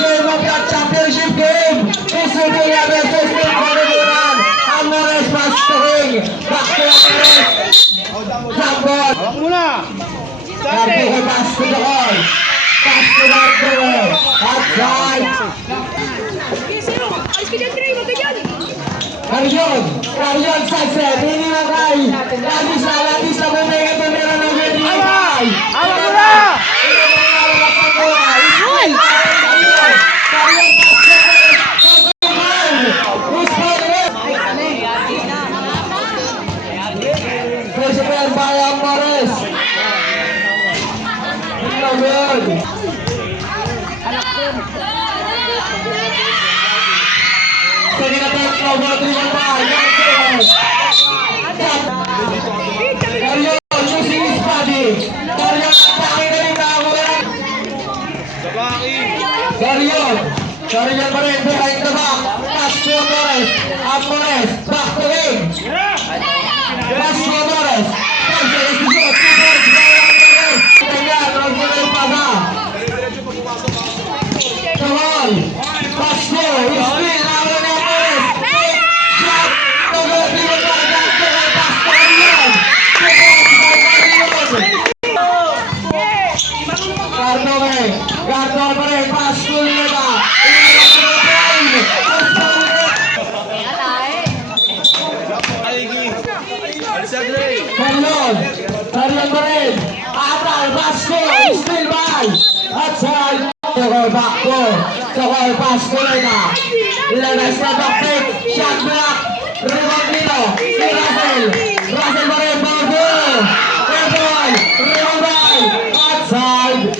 game of the championship game. Isubuya versus Team Palibunan. Amores Pasturing. Back to Amores. Jambon. Hawak muna. Gardo kay Pasto doon. Pasto Gardo. Outside. Karyon Saxe. Ini makay. Labis na bumingin ito meron ng video. Hawak muna. Karyon pa rin, behind the back. Castro Torres, Amores, back to him. Castro Torres, Torres is the shot, 2 points, Amores. Kaya, Roger Paga. Tuhol, Castro, is still, Aaron Amores. Shot, Nagoti yung Paga, Castro Karyon. 2 points by Karyon. Gardo pa rin, Pasto nila. Karyon pa rin. Atal, Pasto, still by. Outside. Bakbo. Sokol, Pasto nila. Ilagay sa backpick. Shot block. Rebound nito. Si Russell. Russell pa rin. Bakbo. Airboy. Rebound. Outside.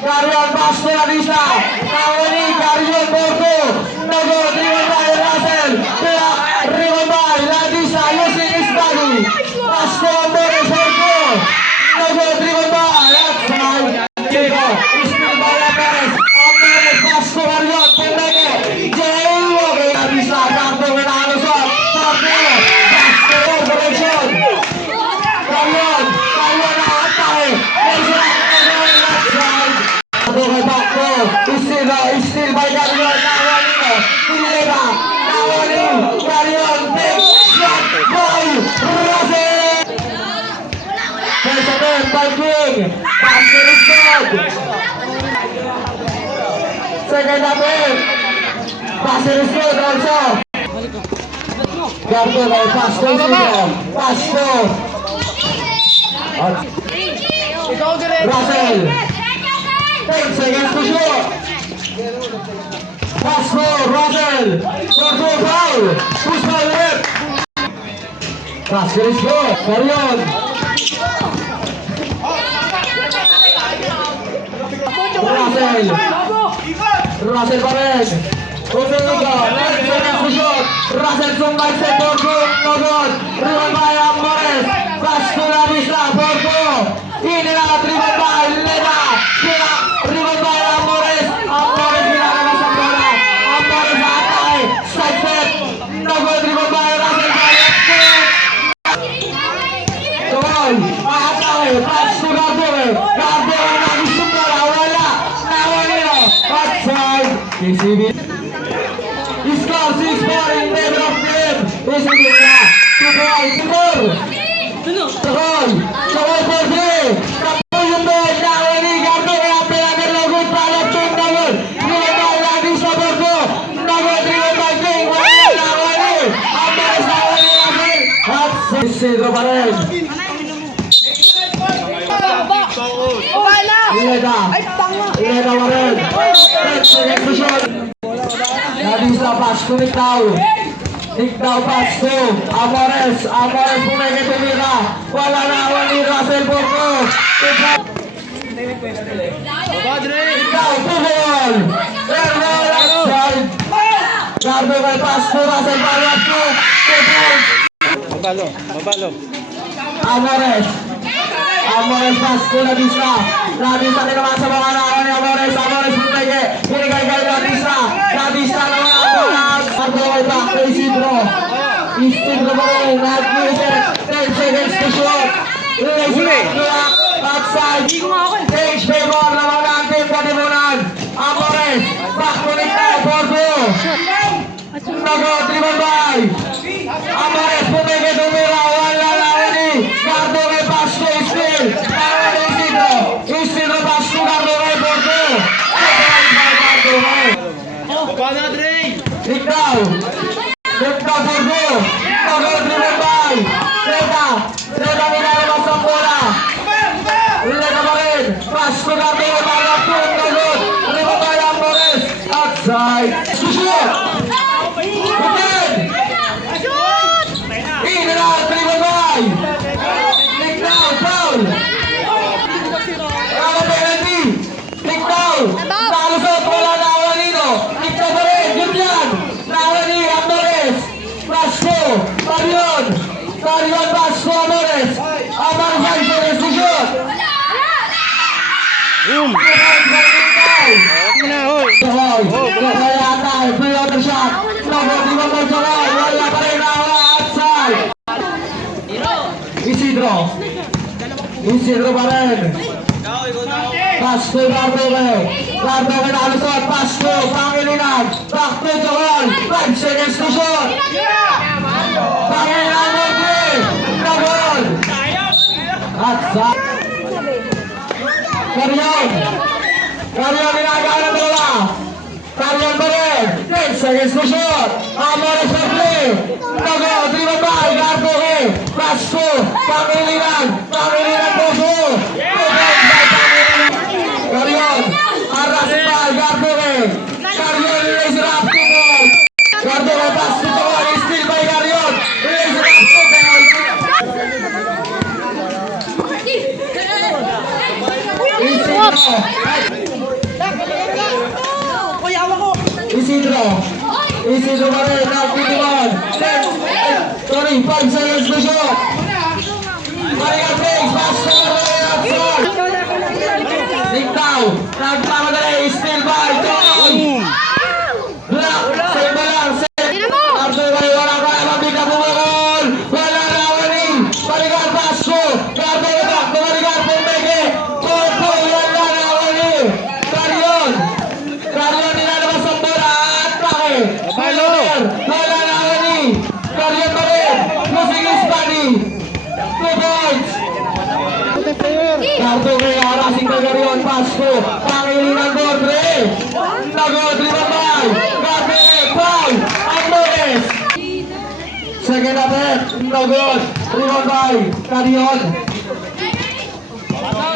Karyon, Pasto na disa. Kawani, Karyon, Borgo. Nagod, rebound by Russell. Kaya, rebound by Ladisa. Using his body. Pasto, Amores, Borgo. Nagod, rebound by outside. Diego, still by Amores. Amores, Pasto, Karyon, Pumeke. Jayo, kaya Ladisa. Gardo, Minalusot. Borgo. Pasto, operation. Karyon na atake. Still by Karyon, Nawanino, Pineda, Nawanin, Karyon, big shot by Russell! First attempt by King, basket is good! Second attempt, basket is good also! Gardo by Pasto Isidro, Pasto! Russell! 10 seconds to shoot! Pass for Russell. Control foul. Push foul left. Basket is good. Karyon. Russell pa rin. Umiga. 9 seconds to shoot. Russell sumbay sa Borgo. No good. Rebound by Amores. Pass to Ladisa. Borgo. Inila. Rebound by Leda. Rebound by Amores. Amores ginagawa sa bola. Amores atay. Side step. No good. Rebound by Russell. Tumal. Atay. Pass to Gardo. Gardo na gusto bola. Wala. Nawanino. Outside. PCB. Score 6-4 in favor of Flip. PCB na. 2 points. Tumal. Tumal for 3. Tapos yung ball. Nawani. Gardo. Kaya pinagin na good. Palap team na good. Rebound by Ladisa Borgo. Nagod. Rebound by King. Wala. Nawani. Amores. Nawani. Russell. Outside. Isidro pa rin. Ileda. Ileda pa rin. 10 seconds to shoot. Ladisa Pasto. Nikdaw Pasto. Amores. Amores pumigit tumira. Wala na. Wali Russell Borgo. Nikdaw. Pumol. Airwall outside. Gardo kay Pasto. Russell Barriat po. Mabalo. Amores. Amores Pasto. Ladisa. Ladisa din naman sa mga naon ni Amores. Amores pumigit. Pinigay kay Ladisa. Ladisa naman. Gardo kay Pasto. Isidro. Isidro pa rin. 10 seconds to shoot. Outside. Stage favor naman ang team. Ikaw! Ikaw, Borgo! Nagod, Rimabay! Reda! Reda, nilalabas ang bola! Reda pa rin! Pasko natin ang mga pun! Nagod! Rimabay ang Morris! Outside! Sushoot! Putin! Inarap, Rimabay! Ikaw, foul! Kala penalty! Ikaw! Nalusot, wala na Awalino! Ikaw pa rin! Good yan! Nawali ang Morris! Pasko! Marion! Marion Pasko Morris! Amang San Morris to shoot! Boom! Jokoy! Jokoy atay! Free outer shot! Nagod, di ba mo Jokoy? Wala pa rin nawa outside! Isidro! Isidro pa rin! Pasko Gardoge! Gardoge nalusot! Pasko! Pangilinan! Back to Jokoy! 5 seconds to shoot! Pangilinan mo! Nagod! Outside! Karyon! Karyon ginagawa ng dalawa! Karyon pa rin! 10 seconds to shoot! Amores for play! Nagod! Driven by Gardoge! Pasko! Pangilinan! Pangilinan po po! Karyon! Arrasin by Gardoge! Karyon eraser up to ball! Gardoge pass to Jokoy! Steal by Karyon! Eraser up to ball! Isidro! Isidro pa rin! Nagtitiwan! 5 seconds to shoot! Marian Briggs! Pass to Gardoge! Nictao! Nagpamadali! Steal by Jokoy! Block! Save ba lang! Save! Gardoge! Wala ka! Mabig na bumukol! Wala na! Waling! Balikan! Pasko! Gardoge back to Balikan! Pumeke! Corpo! Wala na! Waling! Karyon! Karyon nilalabas ang bola! At pake! Mayor! Wala na! Waling! Karyon pa rin! Losing his body! 2 points! Gardoge harassing by Karyon! Pasko! Pangilinan Bordre! Nagod! Rimabay! Gardoge! Foul! Ang Morris! Second attempt! Nagod! Rimabay! Karyon!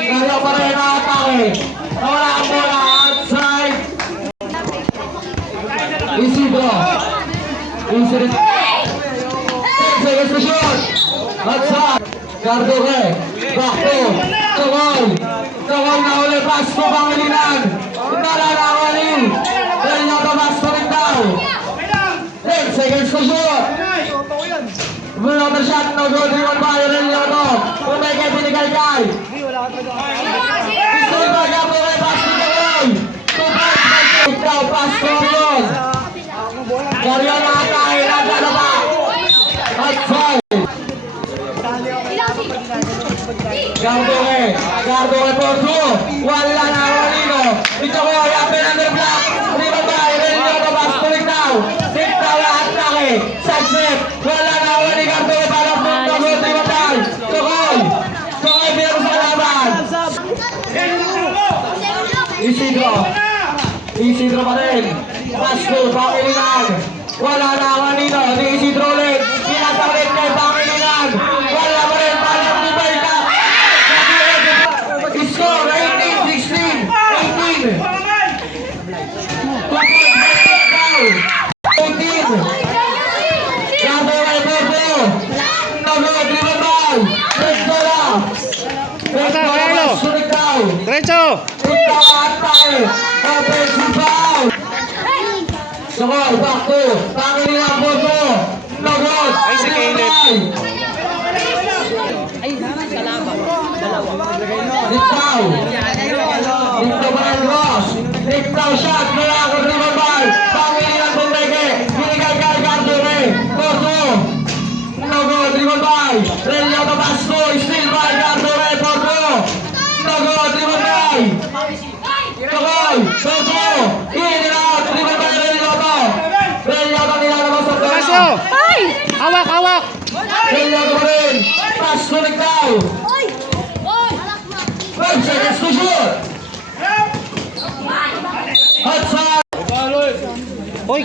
Karyon pa rin ang atake! Wala ang bola! Outside! Isidro! Isidro! 10 seconds to shoot! Outside! Gardoge! Back to! Jokoy! Jokoy na uli! Pasko! Pangilinan! Tala na Awalin! Renyoto Pasko rin daw! 10 seconds to shoot! Mula na shot! Nagod! Iwan ba? Renyoto! Pumeke! Pinigay-gay! Pistol ba? Gardoge! Pasko! Jokoy! 2 points! Ikaw! Pasko! Yun! Karyon na atay! Nagdala pa! Outside! Gardoge! Gardoge for 2! Wala na Awalino! Ito ko! Yapin under block! Rimabay! Renyoto Pasko rin daw! Ikaw na atake! Side step! Wala na Awalino! Gardoge para po! Nagod! Rimabay! Jokoy! Jokoy pinag sa laban! Isidro! Isidro pa rin! Pasko! Pangilinan! Wala na Awalino! Ni Isidro ulit! Pinatarit kay Pangilinan! Wala pa rin! Palang Dubai ka! Score 18-16! 18! 18! Gardoge Borgo! Nagod! Rimabay! Resdola! Resdola! Pasko Nictao! Diretso! Nictao atake! Offensive foul! Jokoy! Back to! Pangilinan Borgo! Nagod! Ay, si Caleb. Nictao! Nictao pa rin Ross! Nictao shot! Wala ko Rimabay! Pangilinan Pumeke! Binigay kay Gardoge! Borgo! Nagod! Rimabay! Renyoto Pasko! Steal by Gardoge! Borgo! Nagod! Rimabay! Jokoy! Borgo! In and out! Rimabay! Renyoto! Renyoto nilalabas ang bola! Paso! Hawak! Hawak! Renyoto pa rin! Pasko Nictao! 5 seconds to shoot! Outside! Hoy!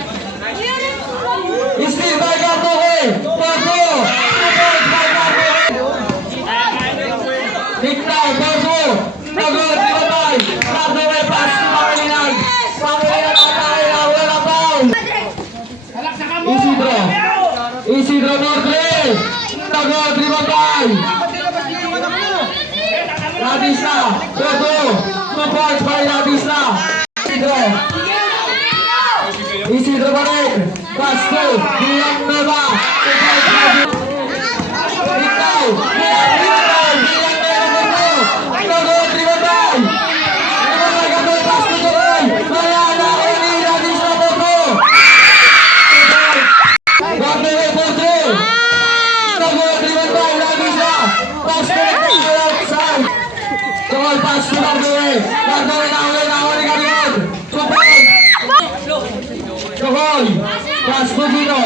Radisla. Isidro pa rin. Pasko. Villanueva. Ikaw. Villanueva. Nagod. Ribabay. Ribabay gagawin. Pasko tuloy. Kaya na ako ni Radisla Porto. Gagawin Porto. Nagod. Ribabay. Radisla. Pasko outside. Tungkol Pasko gagawin. Gagawin ako ni Garion. Supay. Tungkol. Pasko dito.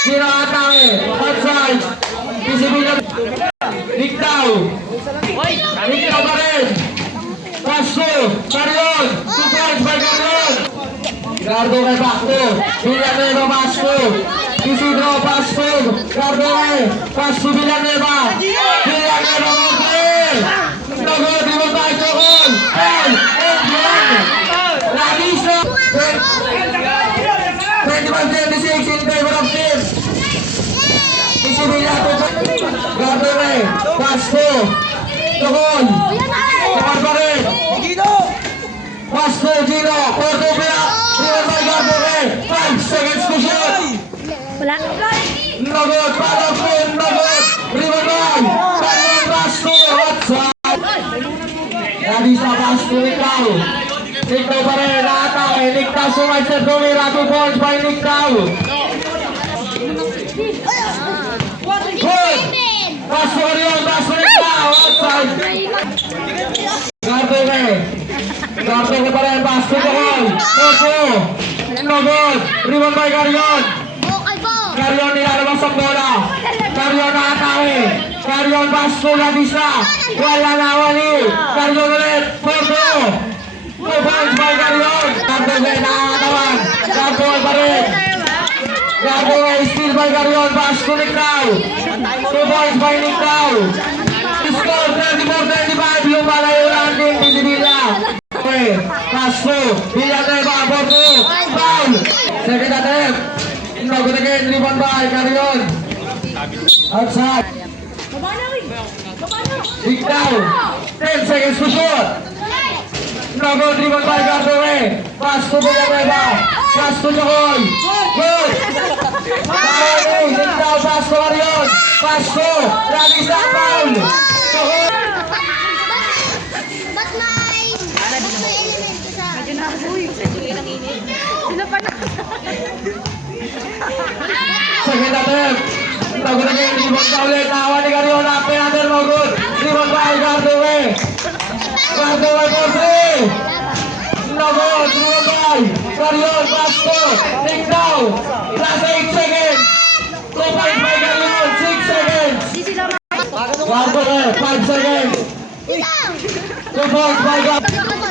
Sino atake. Outside. Visibility. Diktaw. Diktaw pa rin. Pasko. Garion. Supay. By Garion. Gardo kay Pasko. Villanueva Pasko. Isidro Pasko. Gardo kay Pasko Villanueva. Villanueva Motre. Nagod. Limon tayo. Tungkol. And one. Radisla. 25-26 in favor of team. Isibilya to Gardo kay Pasko. Tungkol. Tungkol pa rin. Pasko Gino. Porto Pia. Limon tayo. Gardo kay 5 seconds to shoot. Wala. Nagod. Parang po. Nagod. Limon tayo. Parang Pasko. Outside. Radisla Pasko. Ikaw. Ikaw pa rin. Nakatake. Ikaw sumay sa tumira. 2 points by Ikaw. Good. Pasko Garion. Pasko Ikaw. Outside. Gardo kay. Gardo kay pa rin. Pasko Tungkol. Porto. Nagod. Rimon by Garion. Garion nilalabas ang bola. Garion nakatake. Garion Pasko Radisla. Wala na wali. Garion ulit. Porto. 2 points by Garion. Gardo kay nakakatawan. Gardo kay pa rin. Gardo kay steal by Garion. Pasko Ikaw. 2 points by Ikaw. Score 34-35. Yung malayo landing. Visibilya. Okay. Pasko. Villanueva. Porto. Foul. Second attempt. Nagod again. Rebound by Garion. Outside. Ikaw. 10 seconds to shoot. Nagod. Rebound by Gardo kay Pasko Villanueva. Pasko Tungkol. Good. Foul. Ikaw. Pasko Garion. Pasko. Radisla foul. Tungkol. Second attempt. Nagod again. Rebound ka ulit. Nahawa ni Garion. After under no good. Rebound by Gardo kay Gardo kay Porto. Nagod. Rebound by Garion. Pasko. Ikaw. Last 8 seconds. 2 points by Garion. 6 seconds. Gardo kay 5 seconds. 2 points by Gardo.